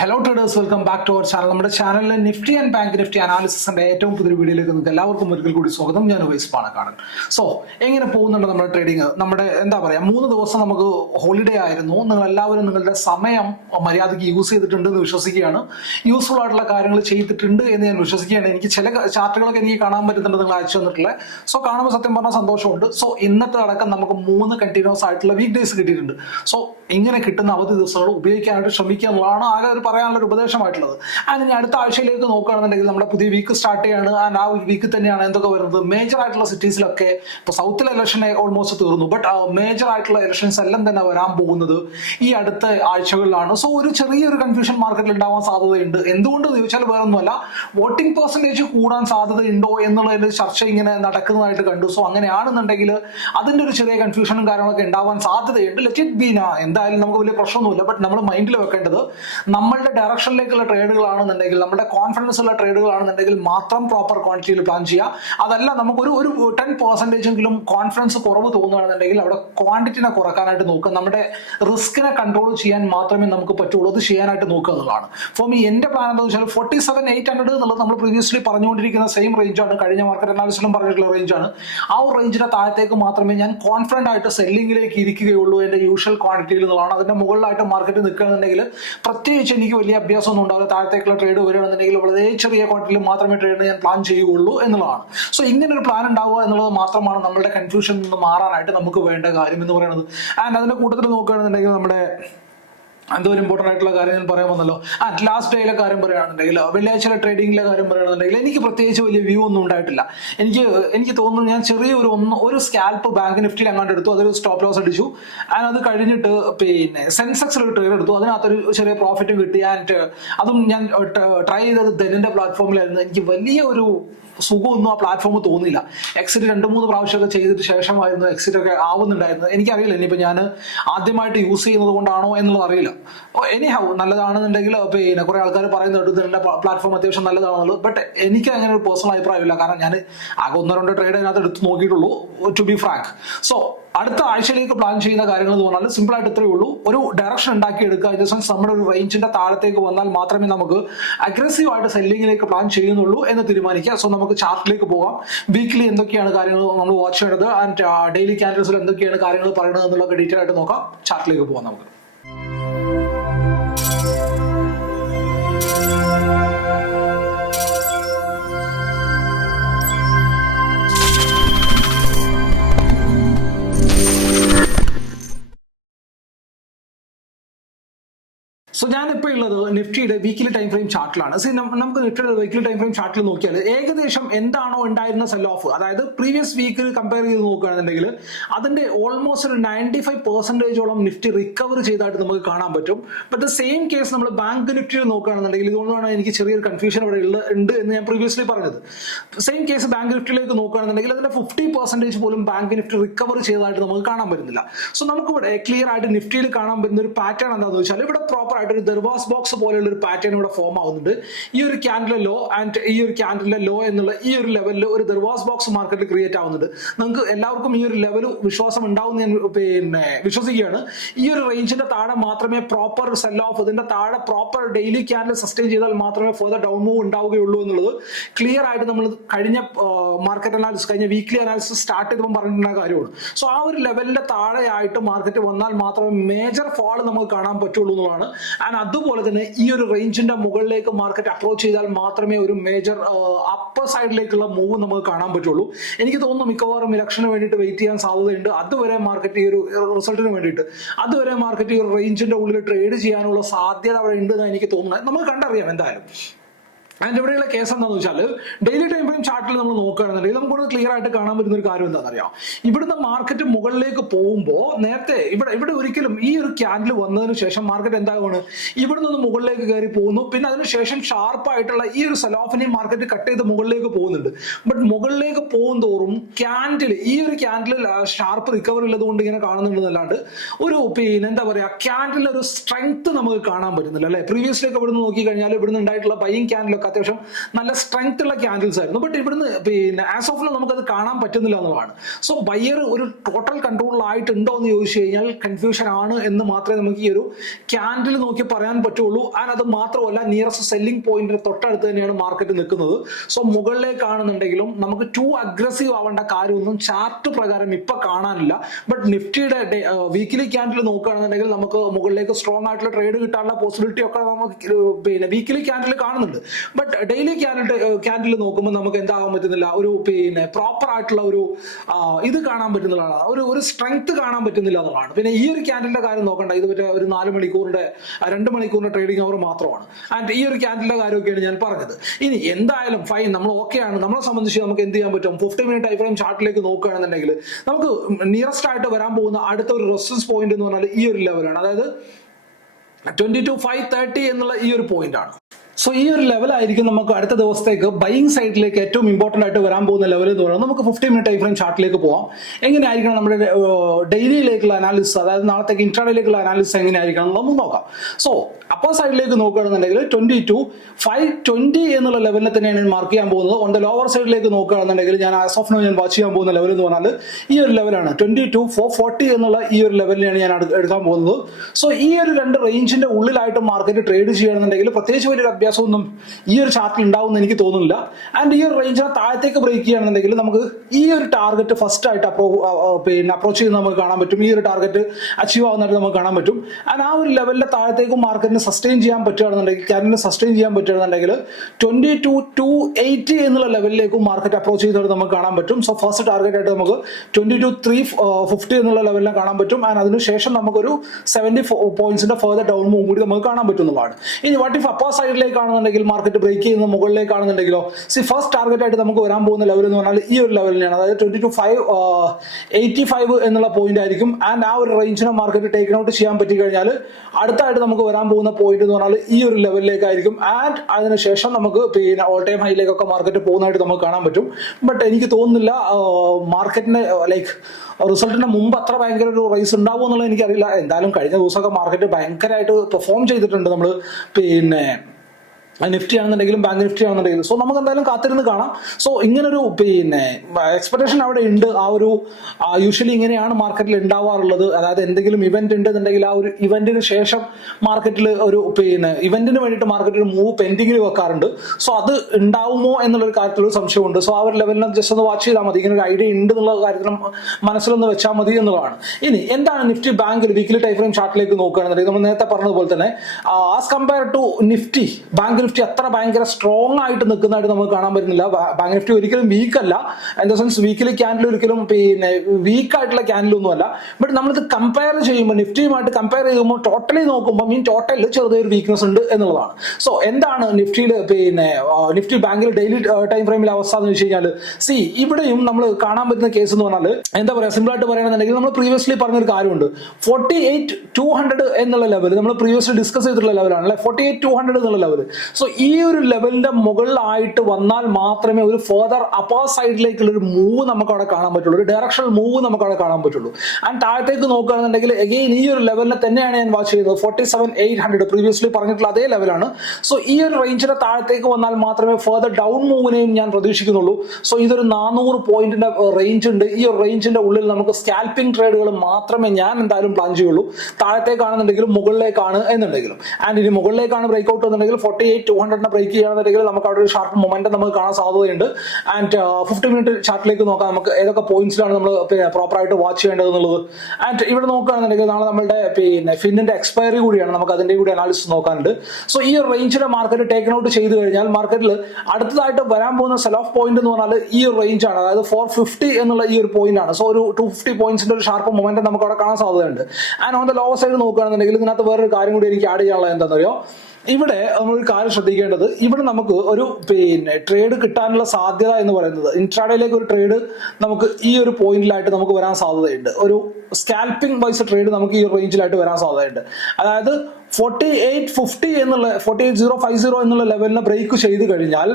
Hello traders welcome back to our channel നമ്മുടെ ചാനലിലെ Nifty and bank Nifty അനാലിസിന്റെ ഏറ്റവും പുതിയ വീഡിയോയിലേക്ക് നിങ്ങൾക്ക് എല്ലാവർക്കും ഒരിക്കൽ കൂടി സ്വാഗതം. ഞാൻ വൈസ് പാണക്കാടൻ സോ എങ്ങനെ പോകുന്നുണ്ട് നമ്മുടെ ട്രേഡിംഗ് നമ്മുടെ എന്താ പറയാ മൂന്ന് ദിവസം നമുക്ക് ഹോളിഡേ ആയിരുന്നു. നിങ്ങൾ എല്ലാവരും നിങ്ങളുടെ സമയം മര്യാദയ്ക്ക് യൂസ് ചെയ്തിട്ടുണ്ട് എന്ന് വിശ്വസിക്കുകയാണ്. യൂസ്ഫുൾ ആയിട്ടുള്ള കാര്യങ്ങൾ ചെയ്തിട്ടുണ്ട് എന്ന് ഞാൻ വിശ്വസിക്കുകയാണ്. എനിക്ക് ചില ചാർട്ടുകളൊക്കെ എനിക്ക് കാണാൻ പറ്റുന്നുണ്ട് നിങ്ങൾ അയച്ചു തന്നിട്ടുള്ളത് സോ കാണുമ്പോൾ സത്യം പറഞ്ഞാൽ സന്തോഷമുണ്ട്. സോ ഇന്നത്തെ അടക്കം നമുക്ക് മൂന്ന് കണ്ടിന്യൂസ് ആയിട്ടുള്ള വീക്ക് ഡേയ്സ് കിട്ടിയിട്ടുണ്ട്. സോ ഇങ്ങനെ കിട്ടുന്ന അവധി ദിവസങ്ങൾ ഉപയോഗിക്കാനായിട്ട് ശ്രമിക്കുക എന്നുള്ളതാണ് ആകെ ഒരു പറയാനുള്ള ഒരു ഉപദേശമായിട്ടുള്ളത്. ആൻഡ് ഇനി അടുത്ത ആഴ്ചയിലേക്ക് നോക്കുകയാണെന്നുണ്ടെങ്കിൽ നമ്മുടെ പുതിയ വീക്ക് സ്റ്റാർട്ട് ചെയ്യാണ്. ആൻഡ് ആ ഒരു വീക്ക് തന്നെയാണ് എന്തൊക്കെ വരുന്നത്? മേജർ ആയിട്ടുള്ള സിറ്റീസിലൊക്കെ ഇപ്പോൾ സൗത്തിലെ ഇലക്ഷൻ ഓൾമോസ്റ്റ് തീർന്നു. ബട്ട് മേജർ ആയിട്ടുള്ള ഇലക്ഷൻസ് എല്ലാം തന്നെ വരാൻ പോകുന്നത് ഈ അടുത്ത ആഴ്ചകളിലാണ്. സോ ഒരു ചെറിയൊരു കൺഫ്യൂഷൻ മാർക്കറ്റിൽ ഉണ്ടാവാൻ സാധ്യതയുണ്ട്. എന്തുകൊണ്ട് ചോദിച്ചാൽ വേറെ ഒന്നുമല്ല വോട്ടിംഗ് പെർസെന്റേജ് കൂടാൻ സാധ്യതയുണ്ടോ എന്നുള്ളതിന്റെ ചർച്ച ഇങ്ങനെ നടക്കുന്നതായിട്ട് കണ്ടു. സോ അങ്ങനെയാണെന്നുണ്ടെങ്കിൽ അതിന്റെ ഒരു ചെറിയ കൺഫ്യൂഷനും കാര്യങ്ങളൊക്കെ ഉണ്ടാവാൻ സാധ്യതയുണ്ട്. ലെറ്റ് ഇറ്റ് ബീന എന്തായാലും നമുക്ക് വലിയ പ്രശ്നമൊന്നുമില്ല. ബട്ട് നമ്മൾ മൈൻഡിൽ വെക്കേണ്ടത് നമ്മളുടെ ഡയറക്ഷനിലേക്കുള്ള ട്രേഡുകളാണെന്നുണ്ടെങ്കിൽ നമ്മുടെ കോൺഫിഡൻസ് ഉള്ള ട്രേഡുകളാണെന്നുണ്ടെങ്കിൽ മാത്രം പ്രോപ്പർ ക്വാണ്ടിറ്റിയിൽ പ്ലാൻ ചെയ്യുക. അതല്ല നമുക്കൊരു ഒരു ടെൻ പെർസെന്റേജ് എങ്കിലും കോൺഫിഡൻസ് കുറവ് തോന്നുകയാണെന്നുണ്ടെങ്കിൽ അവിടെ ക്വാണ്ടിറ്റിനെ കുറക്കാനായിട്ട് നോക്കുക. നമ്മുടെ റിസ്കിനെ കൺട്രോൾ ചെയ്യാൻ മാത്രമേ നമുക്ക് പറ്റുള്ളൂ. അത് ചെയ്യാനായിട്ട് നോക്കുക എന്നുള്ളതാണ്. ഫോർ മീ എന്റെ പ്ലാൻ എന്താണെന്ന് വെച്ചാൽ ഫോർട്ടി സെവൻ എയ്റ്റ് ഹൺഡ്രഡ് എന്നുള്ളത് നമ്മൾ പ്രീവിയസ്ലി പറഞ്ഞുകൊണ്ടിരിക്കുന്ന സെയിം റേഞ്ചാണ് കഴിഞ്ഞ മാർക്കറ്റ് അനാലിസിലും പറഞ്ഞിട്ടുള്ള റേഞ്ചാണ് ആ റേഞ്ചിന്റെ താഴത്തേക്ക് മാത്രമേ ഞാൻ കോൺഫിഡന്റ് ആയിട്ട് സെല്ലിങ്ങിലേക്ക് ഇരിക്കുകയുള്ളൂ എന്റെ യൂഷ്വൽ ക്വാണ്ടിറ്റിയിൽ എന്നുള്ളതാണ്. അതിന്റെ മുകളിലായിട്ട് മാർക്കറ്റ് നിൽക്കുകയാണെന്നുണ്ടെങ്കിൽ പ്രത്യേകിച്ച് എനിക്ക് വലിയ അഭ്യാസമൊന്നും ഉണ്ടാവില്ല. താഴത്തേക്കുള്ള ട്രേഡ് വരികയാണെന്നുണ്ടെങ്കിൽ വളരെ ചെറിയ ക്വാണ്ടിറ്റിയിൽ മാത്രമേ ട്രേഡ് ഞാൻ പ്ലാൻ ചെയ്യുകയുള്ളൂ എന്നുള്ളതാണ്. സോ ഇങ്ങനെ ഒരു പ്ലാൻ ഉണ്ടാവുക എന്നുള്ളത് മാത്രമാണ് നമ്മുടെ കൺഫ്യൂഷൻ നിന്ന് മാറാനായിട്ട് നമുക്ക് വേണ്ട കാര്യം എന്ന് പറയുന്നത്. ആൻഡ് അതിന്റെ കൂട്ടത്തിൽ നോക്കുകയാണെന്നുണ്ടെങ്കിൽ നമ്മുടെ എന്തോ ഒരു ഇമ്പോർട്ടന്റ് ആയിട്ടുള്ള കാര്യം ഞാൻ പറയാൻ വന്നല്ലോ. ആ ലാസ്റ്റ് ഡേയിലെ കാര്യം പറയുകയാണെന്നുണ്ടെങ്കിൽ വെള്ളിയാഴ്ചയിലെ ട്രേഡിങ്ങിലെ കാര്യം പറയുകയാണെന്നുണ്ടെങ്കിൽ എനിക്ക് പ്രത്യേകിച്ച് വലിയ വ്യൂ ഒന്നും ഉണ്ടായിട്ടില്ല. എനിക്ക് എനിക്ക് തോന്നുന്നു ഞാൻ ചെറിയൊരു ഒന്ന് ഒരു സ്കാൽപ്പ് ബാങ്ക് നിഫ്റ്റിയിൽ അങ്ങോട്ട് എടുത്തു അതൊരു സ്റ്റോപ്പ് ലോസ് അടിച്ചു. ആൻഡ് അത് കഴിഞ്ഞിട്ട് പിന്നെ സെൻസെക്സിൽ ഒരു ട്രേഡ് എടുത്തു. അതിനകത്തൊരു ചെറിയ പ്രോഫിറ്റും കിട്ടി. ആൻഡ് അതും ഞാൻ ട്രൈ ചെയ്തത് ധനിന്റെ പ്ലാറ്റ്ഫോമിലായിരുന്നു എനിക്ക് വലിയ ഒരു സുഖമൊന്നും ആ പ്ലാറ്റ്ഫോം തോന്നിയില്ല. എക്സിറ്റ് രണ്ട് മൂന്ന് പ്രാവശ്യമൊക്കെ ചെയ്തിട്ട് ശേഷമായിരുന്നു എക്സിറ്റ് ഒക്കെ ആവുന്നുണ്ടായിരുന്നത്. എനിക്കറിയില്ല ഇനിയിപ്പോൾ ഞാൻ ആദ്യമായിട്ട് യൂസ് ചെയ്യുന്നത് കൊണ്ടാണോ എന്നുള്ളത് അറിയില്ല. എനി ഹൗ നല്ലതാണെന്നുണ്ടെങ്കിൽ പിന്നെ കുറെ ആൾക്കാർ പറയുന്നുണ്ട് ഇതിന്റെ പ്ലാറ്റ്ഫോം അത്യാവശ്യം നല്ലതാണെന്നുള്ളത്. ബട്ട് എനിക്ക് അങ്ങനെ ഒരു പേഴ്സണൽ അഭിപ്രായമില്ല. കാരണം ഞാൻ ആകെ ഒന്നോ രണ്ടോ ട്രേഡ് അതിനകത്ത് എടുത്ത് നോക്കിയിട്ടുള്ളൂ ടു ബി ഫ്രാങ്ക് സോ അടുത്ത ആഴ്ചയിലേക്ക് പ്ലാൻ ചെയ്യുന്ന കാര്യങ്ങൾ എന്ന് പറഞ്ഞാൽ സിമ്പിൾ ആയിട്ട് ഇത്രയേ ഉള്ളൂ. ഒരു ഡയറക്ഷൻ ഉണ്ടാക്കി എടുക്കുക ഇൻ സെൻസ് നമ്മുടെ ഒരു റേഞ്ചിന്റെ താഴത്തേക്ക് വന്നാൽ മാത്രമേ നമുക്ക് അഗ്രസീവ് ആയിട്ട് സെല്ലിങ്ങിലേക്ക് പ്ലാൻ ചെയ്യുന്നുള്ളൂ എന്ന് തീരുമാനിക്കുക. സോ നമുക്ക് ചാർട്ടിലേക്ക് പോകാം. വീക്ക്ലി എന്തൊക്കെയാണ് കാര്യങ്ങൾ നമ്മൾ വാച്ച് ചെയ്യേണ്ടത് ആൻഡ് ഡെയിലി ക്യാൻഡൽസിൽ എന്തൊക്കെയാണ് കാര്യങ്ങൾ പറയുന്നത് എന്നുള്ളതൊക്കെ ഡീറ്റെയിൽ ആയിട്ട് നോക്കാം. ചാർട്ടിലേക്ക് പോകാം നമുക്ക്. ഉള്ളത് നിഫ്റ്റിയുടെ വീക്കിലി ടൈം ഫ്രെയിം ചാർട്ടിലാണ് സി നമുക്ക് നിഫ്റ്റിയുടെ വീക്കിലി ടൈം ഫ്രെയിം ചാർട്ടിൽ നോക്കിയാൽ ഏകദേശം എന്താണോ ഉണ്ടായിരുന്ന സെൽ ഓഫ് അതായത് പ്രീവിയസ് വീക്കിൽ കമ്പയർ ചെയ്ത് നോക്കുകയാണെന്നുണ്ടെങ്കിൽ അതിന്റെ ഓൾമോസ്റ്റ് ഒരു നയന്റി ഫൈവ് പെർസെന്റേജോളം നിഫ്റ്റി റിക്കവർ ചെയ്തായിട്ട് നമുക്ക് കാണാൻ പറ്റും. ബട്ട് ദ സെയിം കേസ് നമ്മൾ ബാങ്ക് നിഫ്റ്റിയിൽ നോക്കുകയാണെന്നുണ്ടെങ്കിൽ ഇതുകൊണ്ടാണ് എനിക്ക് ചെറിയൊരു കൺഫ്യൂഷൻ ഇവിടെ ഉണ്ട് എന്ന് ഞാൻ പ്രീവിയസ്ലി പറഞ്ഞത്. സെയിം കേസ് ബാങ്ക് നിഫ്റ്റിയിലേക്ക് നോക്കുകയാണെന്നുണ്ടെങ്കിൽ അതിന്റെ ഫിഫ്റ്റി പെർസെന്റേജ് പോലും ബാങ്ക് നിഫ്റ്റി റിക്കവർ ചെയ്തതായിട്ട് നമുക്ക് കാണാൻ പറ്റുന്നില്ല. സോ നമുക്കിവിടെ ക്ലിയർ ആയിട്ട് നിഫ്റ്റിയിൽ കാണാൻ പറ്റുന്ന ഒരു പാറ്റേൺ എന്താണെന്ന് വെച്ചാൽ ഇവിടെ പ്രോപ്പർ ആയിട്ട് ഒരു ദർവാസ് ബോക്സ് പോലെയുള്ള ഒരു പാറ്റേൺ ഇവിടെ ഫോം ആവുന്നുണ്ട്. ഈ ഒരു ക്യാൻഡിലെ ലോ ആൻഡ് ഈ ഒരു ക്യാൻഡിലെ ലോ എന്നുള്ള ഈ ഒരു ലെവലിൽ ഒരു ദർവാസ് ബോക്സ് മാർക്കറ്റിൽ ക്രിയേറ്റ് ആവുന്നുണ്ട്. നമുക്ക് എല്ലാവർക്കും ഈ ഒരു ലെവൽ വിശ്വാസം ഉണ്ടാവും ഞാൻ പിന്നെ വിശ്വസിക്കുകയാണ്. ഈ ഒരു റേഞ്ചിന്റെ താഴെ മാത്രമേ പ്രോപ്പർ സെൽ ഓഫ് ഇതിന്റെ താഴെ പ്രോപ്പർ ഡെയിലി ക്യാൻഡിൽ സസ്റ്റെയിൻ ചെയ്താൽ മാത്രമേ ഫർദർ ഡൗൺ മൂവ് ഉണ്ടാവുകയുള്ളൂ എന്നുള്ളത് ക്ലിയർ ആയിട്ട് നമ്മൾ കഴിഞ്ഞ മാർക്കറ്റ് അനാലിസിസ് കഴിഞ്ഞ വീക്ക്ലി അനാലിസിസ് സ്റ്റാർട്ട് ചെയ്തപ്പോൾ പറഞ്ഞിട്ടുള്ള കാര്യമാണ്. സോ ആ ഒരു ലെവലിന്റെ താഴെയായിട്ട് മാർക്കറ്റ് വന്നാൽ മാത്രമേ മേജർ ഫോൾ നമുക്ക് കാണാൻ പറ്റുള്ളൂ എന്നുള്ളതാണ്. ആൻഡ് അതുപോലെ തന്നെ ഈ ഒരു റേഞ്ചിന്റെ മുകളിലേക്ക് മാർക്കറ്റ് അപ്രോച്ച് ചെയ്താൽ മാത്രമേ ഒരു മേജർ അപ്പർ സൈഡിലേക്കുള്ള മൂവ് നമുക്ക് കാണാൻ പറ്റുള്ളൂ. എനിക്ക് തോന്നുന്നു മിക്കവാറും ഇലക്ഷന് വേണ്ടിയിട്ട് വെയിറ്റ് ചെയ്യാൻ സാധ്യതയുണ്ട്. അതുവരെ മാർക്കറ്റ് ഈ ഒരു റിസൾട്ടിന് വേണ്ടിയിട്ട്. അതുവരെ മാർക്കറ്റ് ഈ ഒരു റേഞ്ചിന്റെ ഉള്ളിൽ ട്രേഡ് ചെയ്യാനുള്ള സാധ്യത അവിടെ ഉണ്ടെന്ന് എനിക്ക് തോന്നുന്നത്. നമുക്ക് കണ്ടറിയാം എന്തായാലും. ആൻഡ് ഇവിടെയുള്ള കേസ് എന്താണെന്ന് വെച്ചാൽ ഡെയിലി ടൈം ഫ്രെയിം ചാർട്ടിൽ നമ്മൾ നോക്കുകയാണെന്നുണ്ടെങ്കിൽ നമുക്ക് ക്ലിയർ ആയിട്ട് കാണാൻ പറ്റുന്ന ഒരു കാര്യം എന്താണെന്നറിയാം? ഇവിടുന്ന് മാർക്കറ്റ് മുകളിലേക്ക് പോകുമ്പോൾ നേരത്തെ ഇവിടെ ഇവിടെ ഒരിക്കലും ഈ ഒരു ക്യാൻഡിൽ വന്നതിന് ശേഷം മാർക്കറ്റ് എന്താകുമാണ് ഇവിടെ നിന്ന് മുകളിലേക്ക് കയറി പോകുന്നു. പിന്നെ അതിനുശേഷം ഷാർപ്പായിട്ടുള്ള ഈ ഒരു സലോഫിനെ മാർക്കറ്റ് കട്ട് ചെയ്ത് മുകളിലേക്ക് പോകുന്നുണ്ട്. ബട്ട് മുകളിലേക്ക് പോകും തോറും ക്യാൻഡിൽ ഈ ഒരു ക്യാൻഡിൽ ഷാർപ്പ് റിക്കവറി ഉള്ളത് കൊണ്ട് ഇങ്ങനെ കാണുന്നുണ്ടെന്നല്ലാണ്ട് ഒരു പിന്നെ എന്താ പറയാ ക്യാൻഡിൽ ഒരു സ്ട്രെങ്ത് നമുക്ക് കാണാൻ പറ്റുന്നില്ല അല്ലെ? പ്രീവിയസ്ലിയൊക്കെ ഇവിടുന്ന് നോക്കി കഴിഞ്ഞാൽ ഇവിടുന്ന് ഉണ്ടായിട്ടുള്ള ബൈങ് ക്യാൻഡിലൊക്കെ അത്യാവശ്യം നല്ല സ്ട്രെങ്ത് ഉള്ള ക്യാൻഡിൽസ് ആയിരുന്നു. ബട്ട് ഇവിടുന്ന് പിന്നെ ആസ് ഓഫ് നമുക്കത് കാണാൻ പറ്റുന്നില്ല എന്നുള്ളതാണ്. സോ ബയ്യർ ഒരു ടോട്ടൽ കൺട്രോളിലായിട്ടുണ്ടോ എന്ന് ചോദിച്ചു കഴിഞ്ഞാൽ കൺഫ്യൂഷൻ ആണ് എന്ന് മാത്രമേ നമുക്ക് ഈ ഒരു ക്യാൻഡിൽ നോക്കി പറയാൻ പറ്റുള്ളൂ. ആൻഡ് അത് മാത്രമല്ല നിയറസ്റ്റ് സെല്ലിംഗ് പോയിന്റിന് തൊട്ടടുത്ത് തന്നെയാണ് മാർക്കറ്റ് നിൽക്കുന്നത്. സോ മുകളിലേക്കാണെന്നുണ്ടെങ്കിലും നമുക്ക് ടു അഗ്രസീവ് ആവേണ്ട കാര്യമൊന്നും ചാർട്ട് പ്രകാരം ഇപ്പൊ കാണാനില്ല. ബട്ട് നിഫ്റ്റിയുടെ വീക്കിലി ക്യാൻഡിൽ നോക്കുകയാണെന്നുണ്ടെങ്കിൽ നമുക്ക് മുകളിലേക്ക് സ്ട്രോങ് ആയിട്ടുള്ള ട്രേഡ് കിട്ടാനുള്ള പോസിബിലിറ്റി ഒക്കെ നമുക്ക് പിന്നെ വീക്കിലി ക്യാൻഡിൽ കാണുന്നുണ്ട്. ബട്ട് ഡെയിലി ക്യാൻഡിൽ ക്യാൻഡിൽ നോക്കുമ്പോൾ നമുക്ക് എന്താകാൻ പറ്റുന്നില്ല? ഒരു പിന്നെ പ്രോപ്പർ ആയിട്ടുള്ള ഒരു ഇത് കാണാൻ പറ്റുന്നില്ല ഒരു ഒരു സ്ട്രെങ്ത് കാണാൻ പറ്റുന്നില്ല എന്നുള്ളതാണ്. പിന്നെ ഈ ഒരു ക്യാൻഡിലിന്റെ കാര്യം നോക്കണ്ട. ഇത് മറ്റേ ഒരു നാല് മണിക്കൂറിന്റെ രണ്ട് മണിക്കൂറിന്റെ ട്രേഡിംഗ് അവർ മാത്രമാണ്. ആൻഡ് ഈ ഒരു ക്യാൻഡിലിന്റെ കാര്യമൊക്കെയാണ് ഞാൻ പറഞ്ഞത്. ഇനി എന്തായാലും ഫൈൻ നമ്മൾ ഓക്കെയാണ് നമ്മളെ സംബന്ധിച്ച് നമുക്ക് എന്ത് ചെയ്യാൻ പറ്റും? ഫിഫ്റ്റി മിനിറ്റ് ടൈം ഫ്രെയിം ചാർട്ടിലേക്ക് നോക്കുകയാണെന്നുണ്ടെങ്കിൽ നമുക്ക് നിയറസ്റ്റ് ആയിട്ട് വരാൻ പോകുന്ന അടുത്ത ഒരു റെസിസ്റ്റൻസ് പോയിന്റ് എന്ന് പറഞ്ഞാൽ ഈ ഒരു ലെവലാണ് അതായത് ട്വന്റി ടു ഫൈവ് തേർട്ടി എന്നുള്ള ഈ ഒരു പോയിന്റ് ആണ്. സോ ഈ ഒരു ലെവൽ ആയിരിക്കും നമുക്ക് അടുത്ത ദിവസത്തേക്ക് ബൈങ് സൈഡിലേക്ക് ഏറ്റവും ഇമ്പോർട്ടന്റ് ആയിട്ട് വരാൻ പോകുന്ന ലെവൽ എന്ന് പറയുന്നത് നമുക്ക് ഫിഫ്റ്റി മിനിറ്റ് ടൈം ഫ്രെയിം ചാർട്ടിലേക്ക് പോവാം. എങ്ങനെയായിരിക്കണം നമ്മുടെ ഡെയിലിയിലേക്കുള്ള അനാലിസിസ് അതായത് നാളത്തേക്ക് ഇൻട്രാഡേയിലേക്കുള്ള അനാലിസിസ് എങ്ങനെയായിരിക്കണം നമുക്ക് നോക്കാം. സോ അപ്പർ സൈഡിലേക്ക് നോക്കുകയാണെന്നുണ്ടെങ്കിൽ ട്വന്റി ടു ഫൈവ് ട്വന്റി എന്നുള്ള ലെവലിനെ തന്നെയാണ് ഞാൻ മാർക്ക് ചെയ്യാൻ പോകുന്നത്. ഓൺ ദ ലോവർ സൈഡിലേക്ക് നോക്കുകയാണെന്നുണ്ടെങ്കിൽ ഞാൻ ആസ് ഓഫ് നോ ഞാൻ വാച്ച് ചെയ്യാൻ പോകുന്ന ലെവൽ എന്ന് പറഞ്ഞാൽ ഈ ഒരു ലെവലാണ് ട്വന്റി ടു ഫോർ ഫോർട്ടി എന്നുള്ള ഈ ഒരു ലെവലിനെയാണ് ഞാൻ എടുക്കാൻ പോകുന്നത്. സോ ഈ ഒരു രണ്ട് റേഞ്ചിന്റെ ഉള്ളിലായിട്ട് മാർക്കറ്റ് ട്രേഡ് ചെയ്യുകയാണെന്നുണ്ടെങ്കിൽ പ്രത്യേകിച്ച് വലിയൊരു അഭ്യാസമൊന്നും ഈ ഒരു ചാർട്ടിൽ ഉണ്ടാവും എന്ന് എനിക്ക് തോന്നുന്നില്ല. ആൻഡ് ഈ ഒരു റേഞ്ചിനെ താഴത്തേക്ക് ബ്രേക്ക് ചെയ്യുകയാണെന്നുണ്ടെങ്കിൽ നമുക്ക് ഈ ഒരു ടാർഗറ്റ് ഫസ്റ്റ് ആയിട്ട് അപ്രോ പിന്നെ അപ്രോച്ച് ചെയ്ത് നമുക്ക് കാണാൻ പറ്റും. ഈ ഒരു ടാർഗറ്റ് അച്ചീവ് ആവുന്നതായിട്ട് നമുക്ക് കാണാൻ പറ്റും. ആൻഡ് ആ ഒരു ലെവലിന്റെ താഴത്തേക്കും മാർക്കറ്റിന് സസ്റ്റെയിൻ ചെയ്യാൻ പറ്റുകയാണെന്നുണ്ടെങ്കിൽ ക്യാൻഡിന് സസ്റ്റെയിൻ ചെയ്യാൻ പറ്റുകയാണെന്നുണ്ടെങ്കിൽ ട്വന്റി ടു ടു എയ്റ്റി എന്നുള്ള ലെവലിലേക്കും മാർക്കറ്റ് അപ്രോച്ച് ചെയ്യുന്നതായിട്ട് നമുക്ക് കാണാൻ പറ്റും. സോ ഫസ്റ്റ് ടാർഗറ്റ് ആയിട്ട് നമുക്ക് ട്വന്റി ടു ത്രീ ഫിഫ്റ്റി എന്നുള്ള ലെവലിനെ കാണാൻ പറ്റും. ആൻഡ് അതിനുശേഷം നമുക്കൊരു സെവന്റി പോയിന്റ്സിന്റെ ഫെർദർ ഡൗൺ മൂവ് കൂടി നമുക്ക് കാണാൻ പറ്റുന്നതാണ് ഇനി വാട്ട് ഇഫ് അപ്പർ സൈഡിലേക്കാണെന്നുണ്ടെങ്കിൽ മാർക്കറ്റ് ബ്രേക്ക് ചെയ്യുന്ന മുകളിലേക്കാണെന്നുണ്ടെങ്കിലോ? സി ഫസ്റ്റ് ടാർഗറ്റ് ആയിട്ട് നമുക്ക് വരാൻ പോകുന്ന ലെവൽ എന്ന് പറഞ്ഞാൽ ഈ ഒരു ലെവലിനാണ് അതായത് twenty two five eighty five എന്നുള്ള പോയിന്റ് ആയിരിക്കും. ആൻഡ് ആ ഒരു റേഞ്ചിനെ മാർക്കറ്റ് ടേക്ക് ഔട്ട് ചെയ്യാൻ പറ്റി കഴിഞ്ഞാൽ അടുത്തായിട്ട് നമുക്ക് വരാൻ പോകുന്ന പോയിന്റ് എന്ന് പറഞ്ഞാൽ ഈ ഒരു ലെവലിലേക്കായിരിക്കും ആൻഡ് അതിനുശേഷം നമുക്ക് പിന്നെ ഓൾ ടൈം ഹൈയിലേക്കൊക്കെ മാർക്കറ്റ് പോകുന്നതായിട്ട് നമുക്ക് കാണാൻ പറ്റും. ബട്ട് എനിക്ക് തോന്നുന്നില്ല മാർക്കറ്റിന്റെ ലൈക്ക് റിസൾട്ടിന് മുമ്പ് അത്ര ഭയങ്കര ഒരു റൈസ് ഉണ്ടാവും എന്നുള്ളത് എനിക്കറിയില്ല. എന്തായാലും കഴിഞ്ഞ ദിവസമൊക്കെ മാർക്കറ്റ് ഭയങ്കരമായിട്ട് പെർഫോം ചെയ്തിട്ടുണ്ട് നമ്മൾ പിന്നെ നിഫ്റ്റി ആണെന്നുണ്ടെങ്കിലും ബാങ്ക് നിഫ്റ്റി ആണെന്നുണ്ടെങ്കിലും. സോ നമുക്ക് എന്തായാലും കാത്തിരുന്ന് കാണാം. സോ ഇങ്ങനൊരു പിന്നെ എക്സ്പെക്ടേഷൻ അവിടെ ഉണ്ട്. ആ ഒരു യൂഷ്വലി ഇങ്ങനെയാണ് മാർക്കറ്റിൽ ഉണ്ടാവാറുള്ളത്. അതായത് എന്തെങ്കിലും ഇവന്റ് ഉണ്ടെന്നുണ്ടെങ്കിൽ ആ ഒരു ഇവന്റിന് ശേഷം മാർക്കറ്റിൽ ഒരു പിന്നെ ഇവന്റിന് വേണ്ടിയിട്ട് മാർക്കറ്റിൽ മൂവ് പെൻഡിങ്ങിൽ വെക്കാറുണ്ട്. സോ അത് ഉണ്ടാവുമോ എന്നുള്ളൊരു കാര്യത്തിലൊരു സംശയമുണ്ട്. സോ ആ ഒരു ലെവലിനെ ജസ്റ്റ് ഒന്ന് വാച്ച് ചെയ്താൽ മതി. ഇങ്ങനെ ഒരു ഐഡിയ ഉണ്ട് എന്നുള്ള കാര്യത്തിൽ മനസ്സിലൊന്ന് വെച്ചാൽ മതി എന്നുള്ളതാണ്. ഇനി എന്താണ് നിഫ്റ്റി ബാങ്കിൽ വീക്കിലി ടൈം ചാർട്ടിലേക്ക് നോക്കുകയാണെന്നുണ്ടെങ്കിൽ നമ്മൾ നേരത്തെ പറഞ്ഞതുപോലെ തന്നെ as compare to Nifty bank Nifty അത്ര ഭയങ്കര സ്ട്രോങ് ആയിട്ട് നിൽക്കുന്നതായിട്ട് നമുക്ക് കാണാൻ പറ്റുന്നില്ല. ബാങ്ക് നിഫ്റ്റി ഒരിക്കലും വീക്ക് അല്ല. In the sense weekly candle ഒരിക്കലും പിന്നെ വീക്ക് ആയിട്ടുള്ള ക്യാൻഡിൽ ഒന്നും അല്ല. ബട്ട് നമ്മളിത് കമ്പയർ ചെയ്യുമ്പോൾ നിഫ്റ്റിയുമായിട്ട് കമ്പയർ ചെയ്യുമ്പോൾ ടോട്ടലി നോക്കുമ്പോൾ മീൻ ടോട്ടലിൽ ചെറുതൊരു വീക്ക്നെസ് ഉണ്ട് എന്നുള്ളതാണ്. സോ എന്താണ് നിഫ്റ്റിയിൽ പിന്നെ നിഫ്റ്റി ബാങ്കിൽ ഡെയിലി ടൈം ഫ്രെയിമിലെ അവസ്ഥ എന്ന് വെച്ച് കഴിഞ്ഞാൽ സി ഇവിടെയും നമ്മൾ കാണാൻ പറ്റുന്ന കേസ് എന്ന് പറഞ്ഞാൽ എന്താ പറയുക സിമ്പിൾ ആയിട്ട് പറയുകയാണെന്നുണ്ടെങ്കിൽ നമ്മൾ പ്രീവിയസ്ലി പറഞ്ഞൊരു കാര്യമുണ്ട്. ഫോർട്ടി എയ്റ്റ് ടു ഹൺഡ്രഡ് എന്നുള്ള ലെവൽ നമ്മൾ പ്രീവിയസ്ലി ഡിസ്കസ് ചെയ്തിട്ടുള്ള ലെവലാണ് അല്ലെ? ഫോർട്ടി എയ്റ്റ് ടു ഹൺഡ്രഡ് എന്നുള്ള ലെവൽ സോ ഈ ഒരു ലെവലിന്റെ മുകളിലായിട്ട് വന്നാൽ മാത്രമേ ഒരു ഫെർദർ അപ്പർ സൈഡിലേക്കുള്ള ഒരു മൂവ് നമുക്ക് അവിടെ കാണാൻ പറ്റുള്ളൂ. ഒരു ഡയറക്ഷണൽ മൂവ് നമുക്ക് അവിടെ കാണാൻ പറ്റുള്ളൂ. ആൻഡ് താഴത്തേക്ക് നോക്കുകയാണെന്നുണ്ടെങ്കിൽ എഗെയിൻ ഈ ഒരു ലെവലിനെ തന്നെയാണ് ഞാൻ വാച്ച് ചെയ്തത്. Forty seven eight hundred previously പറഞ്ഞിട്ടുള്ള അതേ ലെവലാണ് സോ ഈ ഒരു റേഞ്ചിന്റെ താഴത്തേക്ക് വന്നാൽ മാത്രമേ ഫോർദർ ഡൗൺ മൂവിനെയും ഞാൻ പ്രതീക്ഷിക്കുന്നുള്ളൂ. സോ ഇതൊരു നാനൂറ് പോയിന്റിന്റെ റേഞ്ച് ഉണ്ട്. ഈ ഒരു റേഞ്ചിന്റെ ഉള്ളിൽ നമുക്ക് സ്കാൽപ്പിംഗ് ട്രേഡുകൾ മാത്രമേ ഞാൻ എന്തായാലും പ്ലാൻ ചെയ്യുള്ളൂ. താഴത്തേക്കാണെന്നുണ്ടെങ്കിലും മുകളിലേക്കാണ് എന്നുണ്ടെങ്കിലും. ആൻഡ് ഇനി മുകളിലേക്കാണ് ബ്രേക്ക് ഔട്ട് എന്നുണ്ടെങ്കിൽ ഫോർട്ടി ടു ഹൺഡ്രഡിനെ ബ്രേക്ക് ചെയ്യുകയാണെന്നുണ്ടെങ്കിൽ നമുക്ക് അവിടെ ഒരു ഷാർപ്പ് മൊമെന്റം നമുക്ക് കാണാൻ സാധ്യതയുണ്ട്. ആൻഡ് ഫിഫ്റ്റി മിനിറ്റ് ചാർട്ടിലേക്ക് നോക്കാം. നമുക്ക് ഏതൊക്കെ പോയിന്റ്സിലാണ് നമ്മൾ പ്രോപ്പർ ആയിട്ട് വാച്ച് ചെയ്യേണ്ടത് എന്നുള്ളത് ആൻഡ് ഇവിടെ നോക്കുകയാണെന്നുണ്ടെങ്കിൽ നാളെ നമ്മുടെ പിന്നെ ഫിന്നിന്റെ എക്സ്പയറി കൂടിയാണ്. നമുക്ക് അതിന്റെ കൂടി അനാലിസിസ് നോക്കാനുണ്ട്. സോ ഈ ഒരു മാർക്കറ്റ് ടേക്ക് ഔട്ട് ചെയ്ത് കഴിഞ്ഞാൽ മാർക്കറ്റിൽ അടുത്തതായിട്ട് വരാൻ പോകുന്ന സെൽ ഓഫ് പോയിന്റ് എന്ന് പറഞ്ഞാൽ ഈ ഒരു റേഞ്ച് ആണ്. അതായത് ഫോർ ഫിഫ്റ്റി എന്നുള്ള ഈ ഒരു പോയിന്റ് ആണ്. സോ ഒരു ടു ഫിഫ്റ്റി പോയിന്റ്സിന്റെ ഒരു ഷാർപ്പ് മൊമെന്റ് നമുക്ക് അവിടെ കാണാൻ സാധ്യതയുണ്ട്. And on the lower side നോക്കുകയാണെന്നുണ്ടെങ്കിൽ ഇതിനകത്ത് വേറൊരു കാര്യം കൂടി എനിക്ക് ആഡ് ചെയ്യാനുള്ളത് എന്താണെന്നറിയോ? ഇവിടെ നമ്മൾ ഒരു കാര്യം ശ്രദ്ധിക്കേണ്ടത് ഇവിടെ നമുക്ക് ഒരു പിന്നെ ട്രേഡ് കിട്ടാനുള്ള സാധ്യത എന്ന് പറയുന്നത് ഇൻട്രാഡേയിലേക്ക് ഒരു ട്രേഡ് നമുക്ക് ഈ ഒരു പോയിന്റിലായിട്ട് നമുക്ക് വരാൻ സാധ്യതയുണ്ട്. ഒരു സ്കാൽപ്പിംഗ് വൈസ് ട്രേഡ് നമുക്ക് ഈ റേഞ്ചിലായിട്ട് വരാൻ സാധ്യതയുണ്ട്. അതായത് ഫോർട്ടി എയ്റ്റ് ഫിഫ്റ്റി എന്നുള്ള forty eight zero five zero എന്നുള്ള ലെവലിനെ ബ്രേക്ക് ചെയ്ത് കഴിഞ്ഞാൽ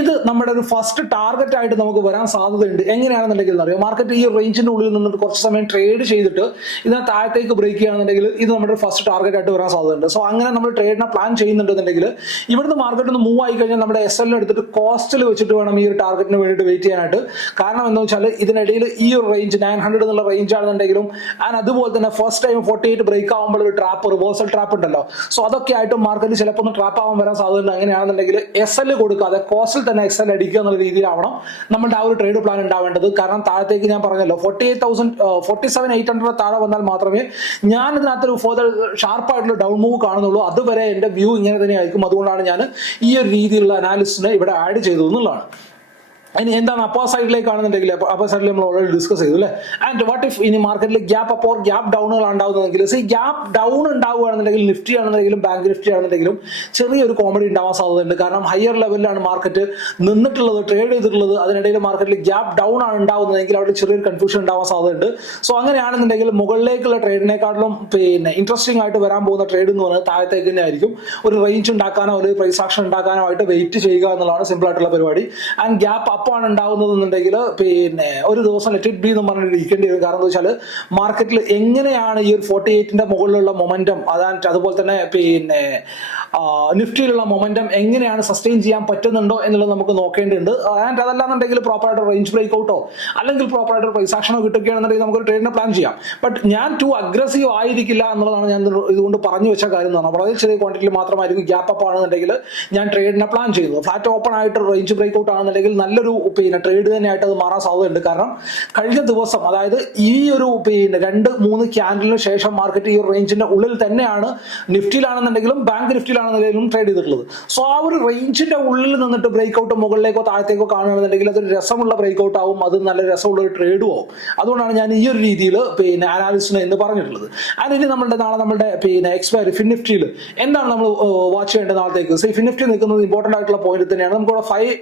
ഇത് നമ്മുടെ ഒരു ഫസ്റ്റ് ടാർഗറ്റ് ആയിട്ട് നമുക്ക് വരാൻ സാധ്യതയുണ്ട്. എങ്ങനെയാണെന്നുണ്ടെങ്കിൽ അറിയാം? മാർക്കറ്റ് ഈ റേഞ്ചിന്റെ ഉള്ളിൽ നിന്നിട്ട് കുറച്ച് സമയം ട്രേഡ് ചെയ്തിട്ട് ഇതിനെ താഴത്തേക്ക് ബ്രേക്ക് ചെയ്യുകയാണെന്നുണ്ടെങ്കിൽ ഇത് നമ്മുടെ ഫസ്റ്റ് ടാർഗറ്റ് ആയിട്ട് വരാൻ സാധ്യതയുണ്ട്. സോ അങ്ങനെ നമ്മൾ ട്രേഡിനെ പ്ലാൻ ചെയ്യുന്നുണ്ടെന്നുണ്ടെങ്കിൽ ഇവിടുന്ന് മാർക്കറ്റ് ഒന്ന് മൂവ് ആയി കഴിഞ്ഞാൽ നമ്മുടെ എസ് എൽ എടുത്തിട്ട് കോസ്റ്റിൽ വെച്ചിട്ട് വേണം ഈ ഒരു ടാർഗറ്റിന് വേണ്ടിയിട്ട് വെയിറ്റ് ചെയ്യാനായിട്ട്. കാരണം എന്താ വെച്ചാൽ ഇതിനിടയിൽ ഈ ഒരു റേഞ്ച് നയൻ ഹൺഡ്രഡ് എന്നുള്ള റേഞ്ച് ആണെന്നുണ്ടെങ്കിലും ആൻഡ് അതുപോലെ തന്നെ first time forty eight break ആകുമ്പോൾ ഒരു ട്രാപ്പ് റിവേഴ്സൽ ട്രാപ്പ് ഉണ്ടല്ലോ. സോ അതൊക്കെ ആയിട്ട് മാർക്കറ്റ് ചിലപ്പോൾ ഒന്ന് ട്രാപ്പ് ആവാൻ വരാൻ സാധ്യതയുണ്ട്. അങ്ങനെയാണെന്നുണ്ടെങ്കിൽ എസ് എൽ കൊടുക്കാതെ കോസ്റ്റിൽ തന്നെ എക്സ് എൽ അടിക്കുക എന്നുള്ള രീതിയിലാവണം നമ്മുടെ ആ ഒരു ട്രേഡ് പ്ലാൻ ഉണ്ടാവേണ്ടത്. കാരണം താഴത്തേക്ക് ഞാൻ പറഞ്ഞല്ലോ forty eight thousand forty seven eight hundred താഴെ വന്നാൽ മാത്രമേ ഞാൻ ഇതിനകത്തൊരു ഫോർദർ ഷാർപ്പായിട്ടുള്ള ഡൗൺ മൂവ് കാണുന്നുള്ളൂ. അതുവരെ എന്റെ വ്യൂ ഇങ്ങനെ തന്നെ ആയിരിക്കും അതുകൊണ്ടാണ് ഞാൻ ഈ ഒരു രീതിയിലുള്ള അനാലിസിനെ ഇവിടെ ആഡ് ചെയ്തു എന്നുള്ളതാണ്. ഇനി എന്താണ് അപ്പോ സൈഡിലേക്ക് ആണെന്നുണ്ടെങ്കിൽ അപ്പോ സൈഡിൽ നമ്മൾ ഓൾറെഡി ഡിസ്കസ് ചെയ്തു അല്ലേ? ആൻഡ് വാട്ട് ഇഫ് ഇനി മാർക്കറ്റിൽ ഗ്യാപ്പ് അപ്പോൾ ഗ്യാപ്പ് ഡൗണുകൾ ഉണ്ടാവുന്നതെങ്കിൽ സീ ഗ്യാപ്പ് ഡൗൺ ഉണ്ടാവുകയാണെന്നുണ്ടെങ്കിൽ നിഫ്റ്റി ആണെന്നുണ്ടെങ്കിലും ബാങ്ക് നിഫ്റ്റി ആണെന്നുണ്ടെങ്കിലും ചെറിയൊരു കോമഡി ഉണ്ടാവാൻ സാധ്യതയുണ്ട്. കാരണം ഹയർ ലെവലിലാണ് മാർക്കറ്റ് നിന്നിട്ടുള്ളത് ട്രേഡ് ചെയ്തിട്ടുള്ളത് അതിനിടയിൽ മാർക്കറ്റിൽ ഗ്യാപ്പ് ഡൗൺ ആണ് ഉണ്ടാവുന്നതെങ്കിൽ അവിടെ ചെറിയൊരു കൺഫ്യൂഷൻ ഉണ്ടാവാൻ സാധ്യതയുണ്ട്. സോ അങ്ങനെയാണെന്നുണ്ടെങ്കിൽ മുകളിലേക്കുള്ള ട്രേഡിനെക്കാട്ടിലും പിന്നെ ഇൻട്രസ്റ്റിംഗ് ആയിട്ട് വരാൻ പോകുന്ന ട്രേഡ് എന്ന് പറയുന്നത് താഴത്തേക്ക് തന്നെ ആയിരിക്കും. ഒരു റേഞ്ച് ഉണ്ടാക്കാനോ ഒരു പ്രൈസ് ആക്ഷൻ ഉണ്ടാക്കാനോ ആയിട്ട് വെയിറ്റ് ചെയ്യുക എന്നുള്ളതാണ് സിമ്പിൾ ആയിട്ടുള്ള പരിപാടി. ആൻഡ് ഗ്യാപ്പ് അപ്പ് ഉണ്ടാവുന്നത് എന്നുണ്ടെങ്കിൽ പിന്നെ ഒരു ദിവസം ലെറ്റ് ഇറ്റ് ബി എന്ന് പറഞ്ഞിട്ട് ഇരിക്കേണ്ടി വരും. കാരണം എന്താ വെച്ചാൽ മാർക്കറ്റിൽ എങ്ങനെയാണ് ഈ ഒരു ഫോർട്ടി എയ്റ്റിന്റെ മുകളിലുള്ള മൊമെന്റം അതാ അതുപോലെ തന്നെ പിന്നെ നിഫ്റ്റിയിലുള്ള മൊമെന്റം എങ്ങനെയാണ് സസ്റ്റെയിൻ ചെയ്യാൻ പറ്റുന്നുണ്ടോ എന്നുള്ളത് നമുക്ക് നോക്കേണ്ടതുണ്ട്. ആൻഡ് അതല്ലാന്നുണ്ടെങ്കിൽ പ്രോപ്പറായിട്ട് റേഞ്ച് ബ്രേക്ക് ഔട്ടോ അല്ലെങ്കിൽ പ്രോപ്പറായിട്ട് പ്രൈസ് ആക്ഷനോ കിട്ടുകയാണെന്നുണ്ടെങ്കിൽ നമുക്ക് ട്രേഡിനെ പ്ലാൻ ചെയ്യാം. ബട്ട് ഞാൻ ടു അഗ്രസീവ് ആയിരിക്കില്ല എന്നുള്ളതാണ് ഞാൻ ഇതുകൊണ്ട് പറഞ്ഞു വെച്ച കാര്യം എന്ന് പറഞ്ഞാൽ വളരെ ചെറിയ ക്വാണ്ടിറ്റിയിൽ മാത്രമായിരിക്കും ഗ്യാപ്പ് അപ്പ് ആണെന്നുണ്ടെങ്കിൽ ഞാൻ ട്രേഡിനെ പ്ലാൻ ചെയ്യുന്നത് ഫ്ലാറ്റ് ഓപ്പൺ ആയിട്ട് റേഞ്ച് ബ്രേക്ക് ഔട്ട് ആണെന്നുണ്ടെങ്കിൽ നല്ലൊരു പിന്നെ ട്രേഡ് തന്നെയായിട്ട് അത് മാറാൻ സാധ്യതയുണ്ട്. കാരണം കഴിഞ്ഞ ദിവസം അതായത് ഈ ഒരു പിന്നെ രണ്ട് മൂന്ന് ക്യാൻഡലിന് ശേഷം മാർക്കറ്റ് ഈ റേഞ്ചിന്റെ ഉള്ളിൽ തന്നെയാണ് നിഫ്റ്റിയിലാണെന്നുണ്ടെങ്കിലും ബാങ്ക് നിഫ്റ്റിയിലാണെന്നുണ്ടെങ്കിലും ട്രേഡ് ചെയ്തിട്ടുള്ളത്. സോ ആ ഒരു റേഞ്ചിന്റെ ഉള്ളിൽ നിന്നിട്ട് ബ്രേക്ക് ഔട്ട് മുകളിലേക്കോ താഴത്തേക്കോ കാണുകയാണെന്നുണ്ടെങ്കിൽ അതൊരു രസമുള്ള ബ്രേക്ക് ഔട്ട് ആവും. അത് നല്ല രസമുള്ള ഒരു ട്രേഡും ആവും. അതുകൊണ്ടാണ് ഞാൻ ഈ ഒരു രീതിയിൽ പിന്നെ അനാലിസ്റ്റിനെ എന്ന് പറഞ്ഞിട്ടുള്ളത്. ആൻഡ് ഇനി നമ്മളുടെ നാളെ നമ്മുടെ പിന്നെ എക്സ്പയറി ഫിൻനിഫ്റ്റിയിൽ എന്താണ് നമ്മൾ വാച്ച് ചെയ്യേണ്ടത് നാളത്തേക്ക്? സോ ഫിൻനിഫ്റ്റി നിൽക്കുന്നത് ഇമ്പോർട്ടന്റ് ആയിട്ടുള്ള പോയിന്റ് തന്നെയാണ്. നമുക്ക് ഫൈവ്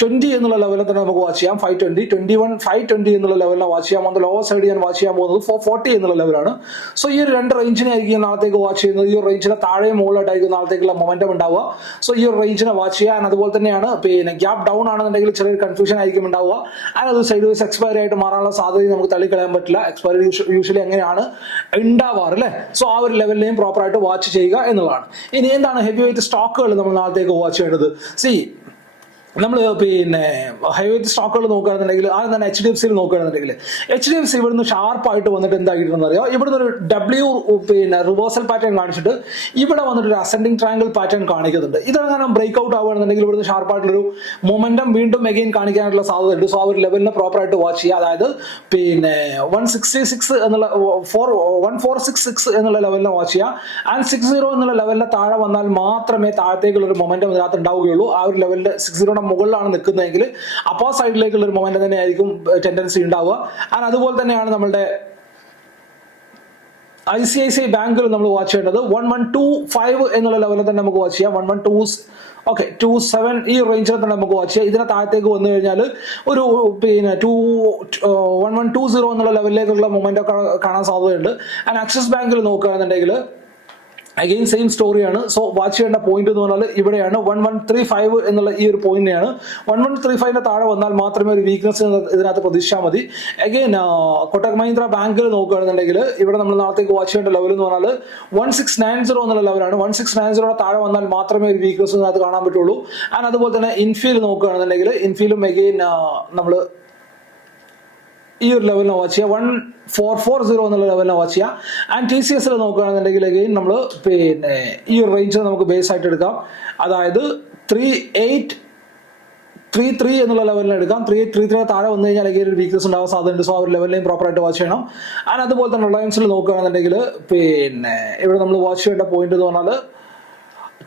ട്വന്റി എന്നുള്ള ലെവലിൽ തന്നെ നമുക്ക് വാച്ച് ചെയ്യാം. Five twenty twenty one five twenty എന്നുള്ള ലെവലിൽ വാച്ച് ചെയ്യാം. അത് ലോവർ സൈഡ് ഞാൻ വാച്ച് ചെയ്യാൻ പോകുന്നത് ഫോർ ഫോർട്ടി എന്നുള്ള ലെവലാണ് സോ ഈ ഒരു രണ്ട് റേഞ്ചിനെ ആയിരിക്കും നാളത്തേക്ക് വാച്ച് ചെയ്യുന്നത്. ഈ ഒരു റേഞ്ചിന്റെ താഴെ മുകളിലായിട്ടായിരിക്കും നാളത്തേക്കുള്ള മൊമെന്റം ഉണ്ടാവുക. സോ ഈ ഒരു റേഞ്ചിനെ വാച്ച് ചെയ്യാൻ അതുപോലെ തന്നെയാണ് പിന്നെ ഗ്യാപ്പ് ഡൗൺ ആണെന്നുണ്ടെങ്കിൽ ചെറിയൊരു കൺഫ്യൂഷൻ ആയിരിക്കും ഉണ്ടാവുക. ആൻഡ് അത് സൈഡ് വൈസ് എക്സ്പയർ ആയിട്ട് മാറാനുള്ള സാധ്യത നമുക്ക് തള്ളിക്കളയാൻ പറ്റില്ല. എക്സ്പയർ യൂഷ്വലി എങ്ങനെയാണ്? ഉണ്ടാവാറ് അല്ലേ? സോ ആ ഒരു ലെവലിനെയും പ്രോപ്പറായിട്ട് വാച്ച് ചെയ്യുക എന്നുള്ളതാണ്. ഇനി എന്താണ് ഹെവി വെയിറ്റ് സ്റ്റോക്കുകൾ നമ്മൾ നാളത്തേക്ക് വാച്ച് ചെയ്യേണ്ടത്? സി നമ്മൾ പിന്നെ ഹൈവേ സ്റ്റോക്കുകൾ നോക്കുകയാണെന്നുണ്ടെങ്കിൽ ആദ്യം തന്നെ എച്ച് ഡി എഫ് സിയിൽ നോക്കുകയാണെന്നുണ്ടെങ്കിൽ എച്ച് ഡി എഫ് സി ഇവിടുന്ന് ഷാർപ്പായിട്ട് വന്നിട്ട് എന്താക്കിയിട്ടുണ്ടെന്ന് അറിയാം? ഇവിടുന്ന് ഒരു ഡബ്ല്യു പിന്നെ റിവേഴ്സൽ പാറ്റേൺ കാണിച്ചിട്ട് ഇവിടെ വന്നിട്ട് ഒരു അസെൻഡിങ് ട്രാങ്കിൾ പാറ്റേൺ കാണിക്കുന്നുണ്ട്. ഇതങ്ങനെ ബ്രേക്ക് ഔട്ട് ആവുകയാണെന്നുണ്ടെങ്കിൽ ഇവിടുന്ന് ഷാർപ്പായിട്ടുള്ളൊരു മൊമെന്റം വീണ്ടും എഗെയിൻ കാണിക്കാനുള്ള സാധ്യതയുണ്ട്. സോ ആ ഒരു ലെവലിനെ പ്രോപ്പറായിട്ട് വാച്ച് ചെയ്യുക. അതായത് പിന്നെ വൺ സിക്സ്റ്റി സിക്സ് എന്നുള്ള four one four six six എന്നുള്ള ലെവലിനെ വാച്ച് ചെയ്യുക. ആൻഡ് സിക്സ് സീറോ എന്നുള്ള ലെവലിനെ താഴെ വന്നാൽ മാത്രമേ താഴത്തേക്കുള്ള ഒരു മൊമെന്റം ഇതിനകത്ത് ഉണ്ടാവുകയുള്ളൂ. ആ ഒരു ലെവലിന്റെ സിക്സ് സീറോയുടെ മുകളിലാണ് നിൽക്കുന്നതെങ്കിൽ അപ്പോ സൈഡിലേക്കുള്ള ഒരു മൊമെന്റ് തന്നെ ആയിരിക്കും ടെൻഡൻസി ഉണ്ടാവുക. ആൻഡ് അതുപോലെ തന്നെയാണ് നമ്മളുടെ ഐ സി ഐ സി ബാങ്കിൽ നമ്മൾ വാച്ച് ചെയ്യേണ്ടത്. വൺ വൺ ടു ഫൈവ് എന്നുള്ള ലെവലിൽ തന്നെ നമുക്ക് വാച്ച് ചെയ്യാം. One one two okay two seven ഈ റേഞ്ചിൽ തന്നെ നമുക്ക് വാച്ച് ചെയ്യാം. ഇതിനെ താഴത്തേക്ക് വന്നു കഴിഞ്ഞാൽ ഒരു പിന്നെ two one one two zero എന്നുള്ള ലെവലിലേക്കുള്ള മൊമെന്റ് ഒക്കെ കാണാൻ സാധ്യതയുണ്ട്. ആൻഡ് ആക്സിസ് ബാങ്കിൽ നോക്കുകയാണെന്നുണ്ടെങ്കിൽ അഗെയിൻ സെയിം സ്റ്റോറിയാണ് സോ വാച്ച് ചെയ്യേണ്ട പോയിന്റ് എന്ന് പറഞ്ഞാൽ ഇവിടെയാണ് വൺ വൺ ത്രീ ഫൈവ് എന്നുള്ള ഈ ഒരു പോയിന്റിനെയാണ് വൺ വൺ ത്രീ ഫൈവിന്റെ താഴെ വന്നാൽ മാത്രമേ ഒരു വീക്ക്നെസ് ഇതിനകത്ത് പ്രതീക്ഷിച്ചാൽ മതി. അഗെയിൻ കൊട്ടക് മഹീന്ദ്ര ബാങ്കിൽ നോക്കുകയാണെന്നുണ്ടെങ്കിൽ ഇവിടെ നമ്മൾ നാളത്തേക്ക് വാച്ച് ചെയ്യേണ്ട ലെവൽ എന്ന് പറഞ്ഞാൽ വൺ സിക്സ് നയൻ സീറോ എന്നുള്ള ലെവലാണ് വൺ സിക്സ് നയൻ സീറോ താഴെ വന്നാൽ മാത്രമേ ഒരു വീക്ക്നെസ് ഇതിനകത്ത് കാണാൻ പറ്റുള്ളൂ. ആൻഡ് അതുപോലെ തന്നെ ഇൻഫീൽ നോക്കുകയാണെന്നുണ്ടെങ്കിൽ ഇൻഫീലും അഗെയിൻ നമ്മൾ ഈ ഒരു ലെവലിനെ വാച്ച് ചെയ്യുക വൺ ഫോർ ഫോർ സീറോ എന്നുള്ള ലെവലിനെ വാച്ച് ചെയ്യുക ആൻഡ് ടി സി എസിൽ നോക്കുകയാണെന്നുണ്ടെങ്കിൽ അഗെയിൻ നമ്മൾ പിന്നെ ഈ ഒരു റേഞ്ച് നമുക്ക് ബേസ് ആയിട്ട് എടുക്കാം. അതായത് ത്രീ എയ്റ്റ് ത്രീ ത്രീ എന്നുള്ള ലെവലിൽ എടുക്കാം. ത്രീ ത്രീ ത്രീ താഴെ വന്നു കഴിഞ്ഞാൽ അല്ലെങ്കിൽ ഒരു വീക്ക്നസ് ഉണ്ടാവാൻ സാധ്യതയുണ്ട്. സോ ആ ഒരു ലെവലിനെയും പ്രോപ്പറായിട്ട് വാച്ച് ചെയ്യണം. ആൻഡ് അതുപോലെ തന്നെ റിലയൻസിൽ നോക്കുകയാണെന്നുണ്ടെങ്കിൽ പിന്നെ ഇവിടെ നമ്മൾ വാച്ച് ചെയ്യേണ്ട പോയിന്റ് എന്ന് പറഞ്ഞാൽ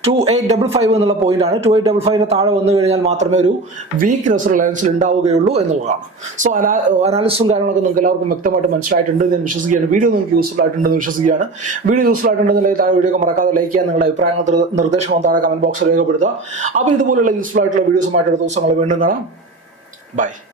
ടു എയ്റ്റ് ഡബിൾ ഫൈവ് എന്നുള്ള പോയിന്റ് ആണ്. ടു എയ്റ്റ് ഡബിൾ ഫൈവിന് താഴെ വന്നു കഴിഞ്ഞാൽ മാത്രമേ ഒരു വീക്ക്നെസ് റിലയൻസിൽ ഉണ്ടാവുകയുള്ളൂ എന്നുള്ളതാണ്. സോ അനാലിസും കാര്യങ്ങളൊക്കെ നിങ്ങൾക്ക് എല്ലാവർക്കും വ്യക്തമായിട്ട് മനസ്സിലായിട്ടുണ്ട് എന്ന് വിശ്വസിക്കുകയാണ്. വീഡിയോ നിങ്ങൾക്ക് യൂസ്ഫുൾ ആയിട്ടുണ്ടെന്ന് വിശ്വസിക്കുകയാണ്. വീഡിയോ യൂസ്ഫുൾ ആയിട്ടുണ്ടെന്നുണ്ടെങ്കിൽ താഴെ വീഡിയോ മറക്കാതെ ലൈക്ക് ചെയ്യാൻ നിങ്ങളുടെ അഭിപ്രായങ്ങൾ നിർദ്ദേശം നിർദ്ദേശങ്ങൾ താഴെ കമന്റ് ബോക്സിൽ രേഖപ്പെടുത്തുക. അപ്പോൾ ഇതുപോലുള്ള യൂസ്ഫുൾ ആയിട്ടുള്ള വീഡിയോസുമായിട്ട് ദിവസങ്ങൾ വീണ്ടും കാണാം. ബൈ